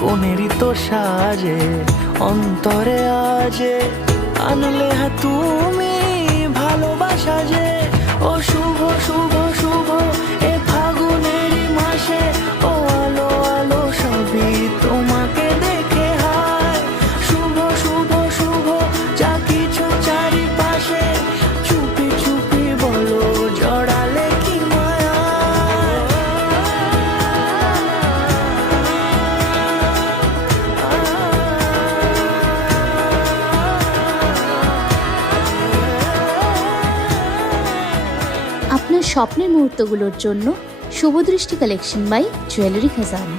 কোনেরই তো সাজে অন্তরে আজে আনলে তুমি ভালোবাসা যে। ও শুভ শুভ শুভ এ ফাগুনেরই মাসে, ও আলো আলো সবই তোমাকে দেখে হায়। শুভ শুভ শুভ যা কিছু চারিপাশে, চুপি চুপি বলো জড়ালে কি মায়া। আপনার স্বপ্নের মুহূর্তগুলোর জন্য শুভদৃষ্টি কালেকশন বাই জুয়েলারি খাজানা।